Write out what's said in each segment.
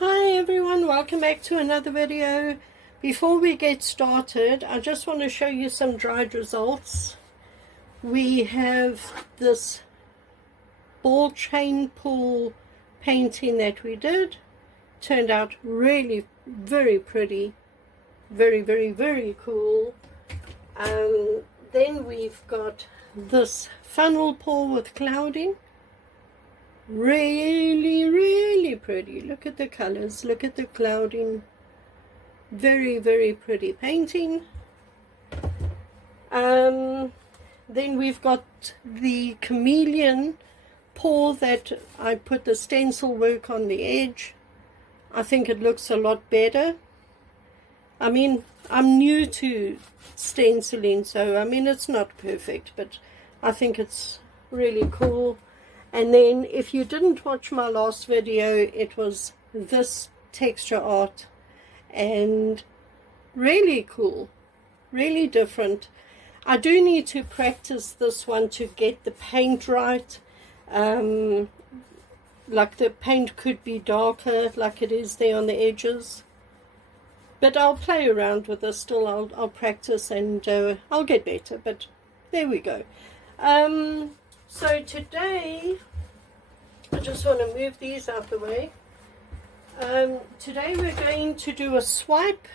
Hi everyone, welcome back to another video. Before we get started, I just want to show you some dried results. We have this ball chain pull painting that we did. Turned out really very pretty, very cool. Then we've got this funnel pour with clouding. Really pretty. Look at the colors, look at the clouding. Very pretty painting. Then we've got the chameleon pour that I put the stencil work on the edge. I think it looks a lot better. I mean, I'm new to stenciling, so I mean it's not perfect, but I think it's really cool. And then if you didn't watch my last video, it was this texture art, and really cool, really different. I do need to practice this one to get the paint right. Like the paint could be darker like it is there on the edges, but I'll play around with this still. I'll practice and I'll get better, but there we go. So today, I just want to move these out the way. Today we're going to do a swipe,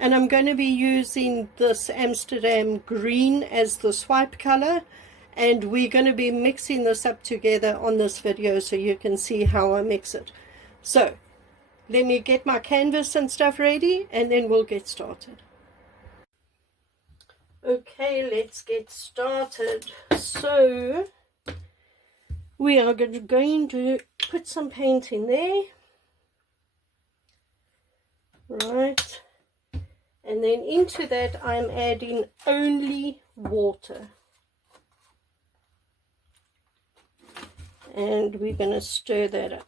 and I'm going to be using this Amsterdam green as the swipe color, and we're going to be mixing this up together on this video so you can see how I mix it. So let me get my canvas and stuff ready, and then we'll get started. Okay, let's get started. So we are going to put some paint in there, right, and then into that I'm adding only water, and we're going to stir that up.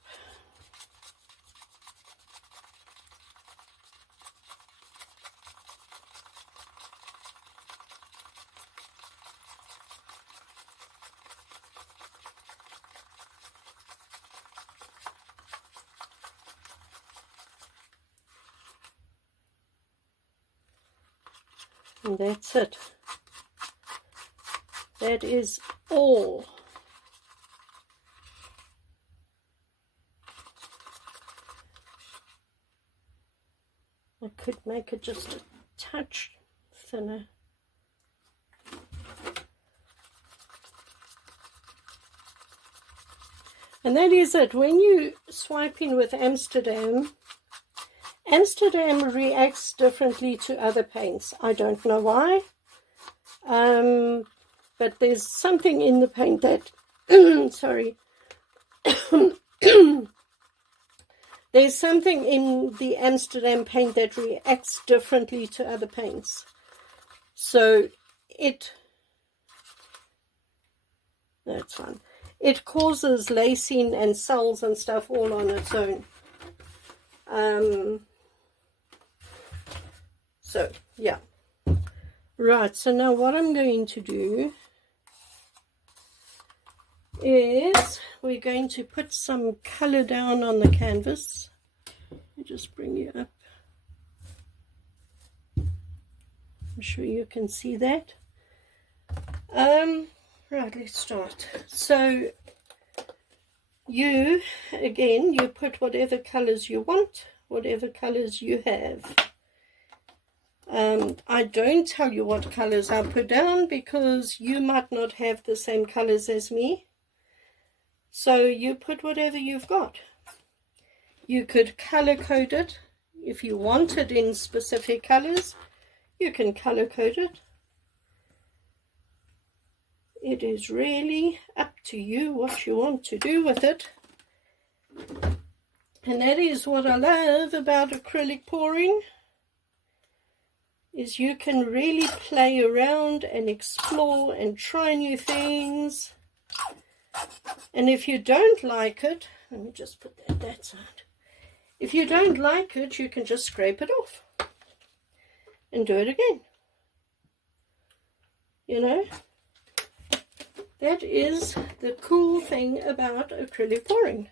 And that's it. That is all. I could make it just a touch thinner. And that is it. When you swiping with Amsterdam reacts differently to other paints. I don't know why, but there's something in the paint that sorry there's something in the Amsterdam paint that reacts differently to other paints, so that's fine. It causes lacing and cells and stuff all on its own. So yeah, right, so now what I'm going to do is we're going to put some color down on the canvas. Let me just bring you up. I'm sure you can see that. Right, let's start. So you put whatever colors you want, whatever colors you have. I don't tell you what colors I put down because you might not have the same colors as me. So you put whatever you've got. You could color code it. If you want it in specific colors, you can color code it. It is really up to you what you want to do with it. And that is what I love about acrylic pouring, is you can really play around and explore and try new things. And if you don't like it, let me just put that side. If you don't like it, you can just scrape it off and do it again. You know, that is the cool thing about acrylic pouring.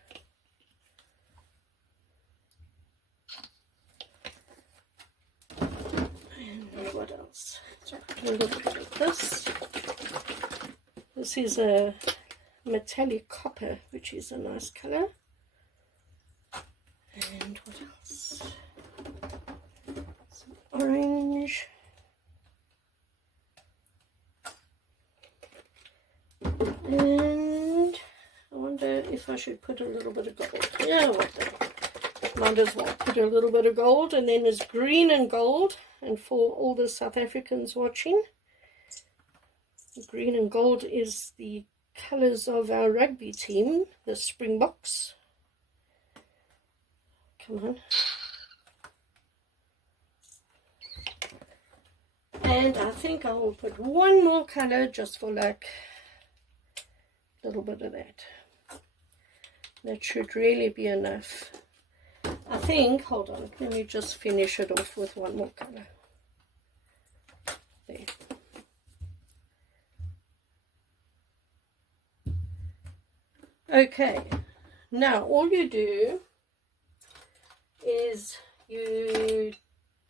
look at this. This is a metallic copper, which is a nice color. And what else? Some orange. And I wonder if I should put a little bit of gold. Yeah, what the, might as well put a little bit of gold. And then there's green and gold. And for all the South Africans watching, green and gold is the colors of our rugby team, the Springboks. Come on. And I think I will put one more color just for like a little bit of that. That should really be enough. I think, hold on, let me just finish it off with one more color. There. Okay, now all you do is you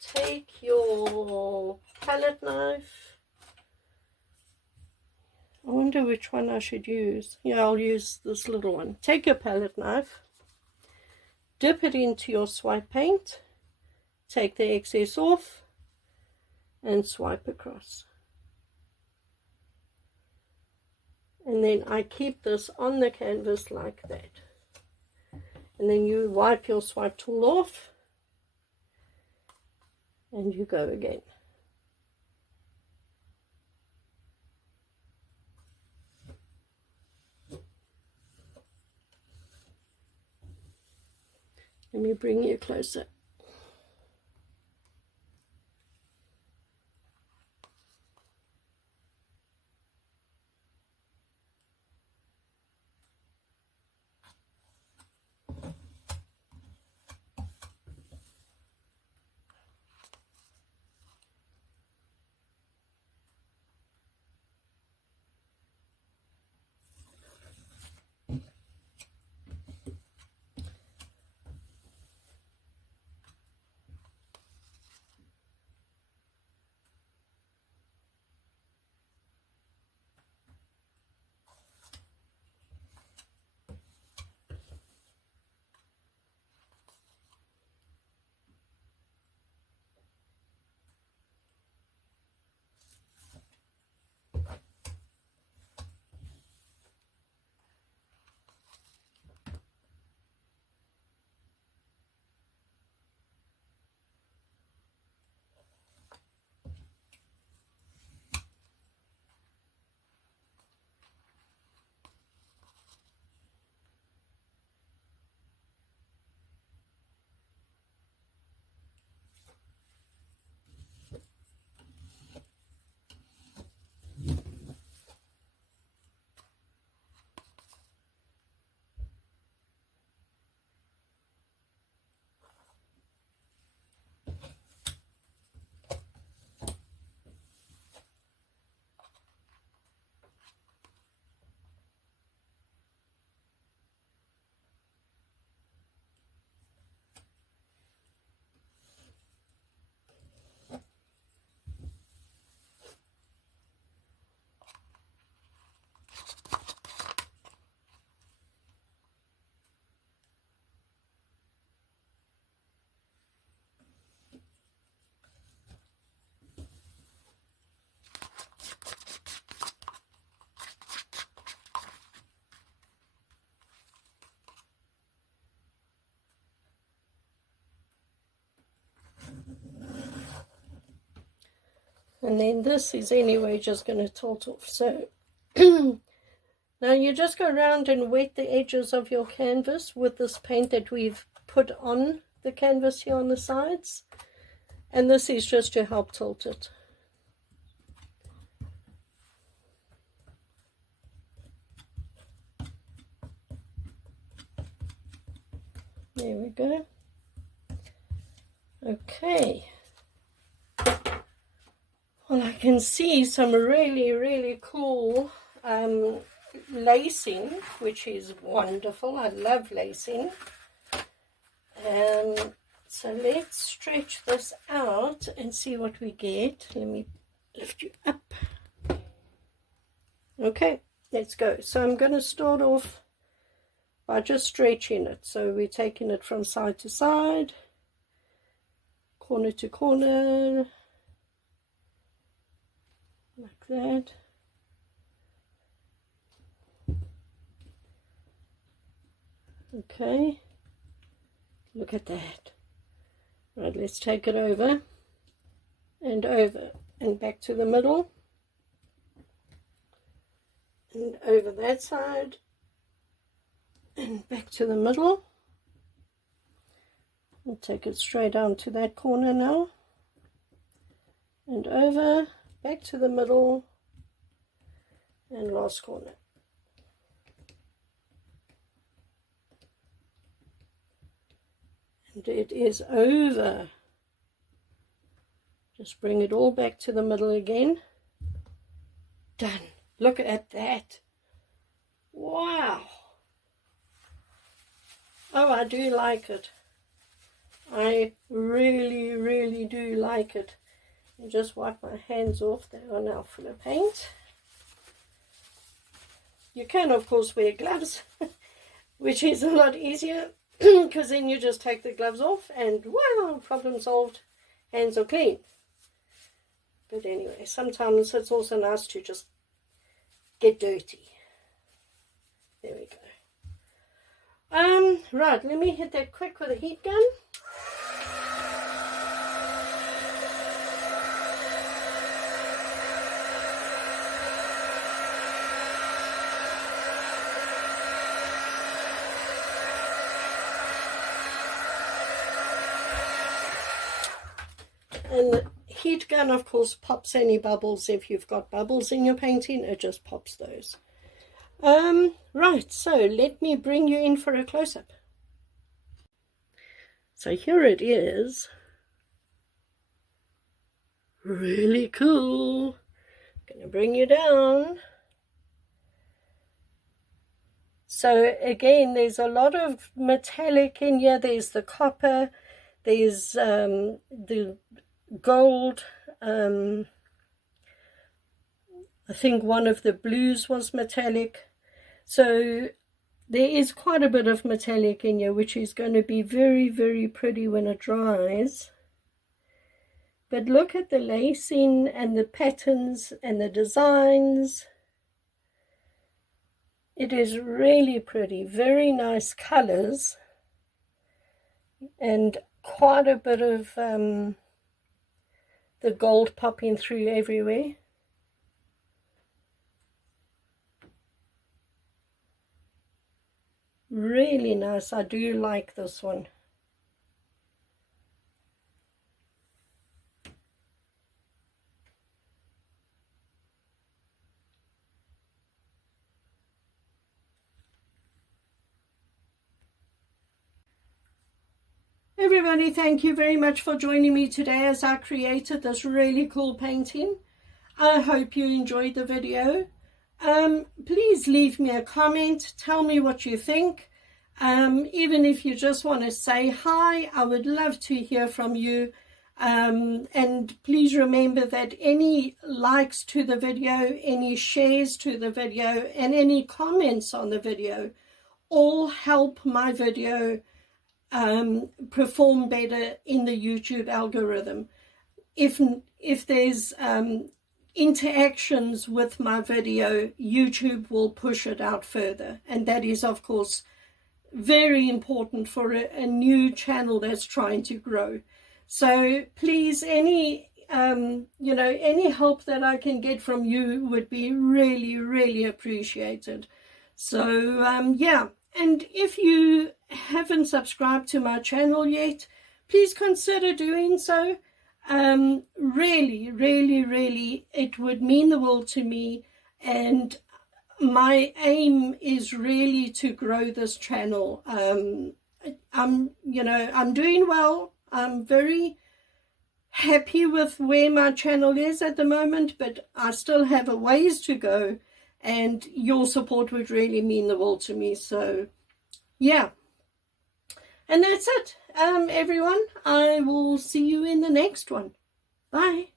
take your palette knife. I wonder which one I should use. Yeah, I'll use this little one. Take your palette knife, dip it into your swipe paint, take the excess off, and swipe across. And then I keep this on the canvas like that. And then you wipe your swipe tool off, and you go again. Let me bring you closer. And then this is anyway just going to tilt off. So now you just go around and wet the edges of your canvas with this paint that we've put on the canvas here on the sides. And this is just to help tilt it. There we go. Okay. Well, I can see some really, really cool lacing, which is wonderful. I love lacing. So let's stretch this out and see what we get. Let me lift you up. Okay, let's go. So I'm going to start off by just stretching it. So we're taking it from side to side, corner to corner, like that. Okay, look at that. Right, let's take it over and back to the middle and over that side and back to the middle. And take it straight down to that corner now and over, back to the middle and last corner. And it is over. Just bring it all back to the middle again. Done. Look at that. Wow. Oh, I do like it. I really, really do like it. And just wipe my hands off. They are now full of paint. You can, of course, wear gloves, which is a lot easier, because then you just take the gloves off and wow, problem solved. Hands are clean. But anyway, sometimes it's also nice to just get dirty. There we go. Right, let me hit that quick with a heat gun. And the heat gun, of course, pops any bubbles. If you've got bubbles in your painting, it just pops those. Right, so let me bring you in for a close-up. So here it is. Really cool. I'm going to bring you down. So again, there's a lot of metallic in here. There's the copper, there's the gold, I think one of the blues was metallic. So there is quite a bit of metallic in here, which is going to be very, very pretty when it dries. But look at the lacing and the patterns and the designs. It is really pretty, very nice colors, and quite a bit of the gold popping through everywhere. Really nice. I do like this one. Everybody, thank you very much for joining me today as I created this really cool painting. I hope you enjoyed the video. Please leave me a comment, tell me what you think. Even if you just want to say hi, I would love to hear from you. And please remember that any likes to the video, any shares to the video, and any comments on the video all help my video perform better in the YouTube algorithm. If there's interactions with my video, YouTube will push it out further, and that is of course very important for a new channel that's trying to grow. So please, any any help that I can get from you would be really, really appreciated. So yeah, and if you haven't subscribed to my channel yet, please consider doing so. Really, really, really, it would mean the world to me, and my aim is really to grow this channel. I'm doing well. I'm very happy with where my channel is at the moment, but I still have a ways to go, and your support would really mean the world to me. So yeah, and that's it, everyone. I will see you in the next one. Bye.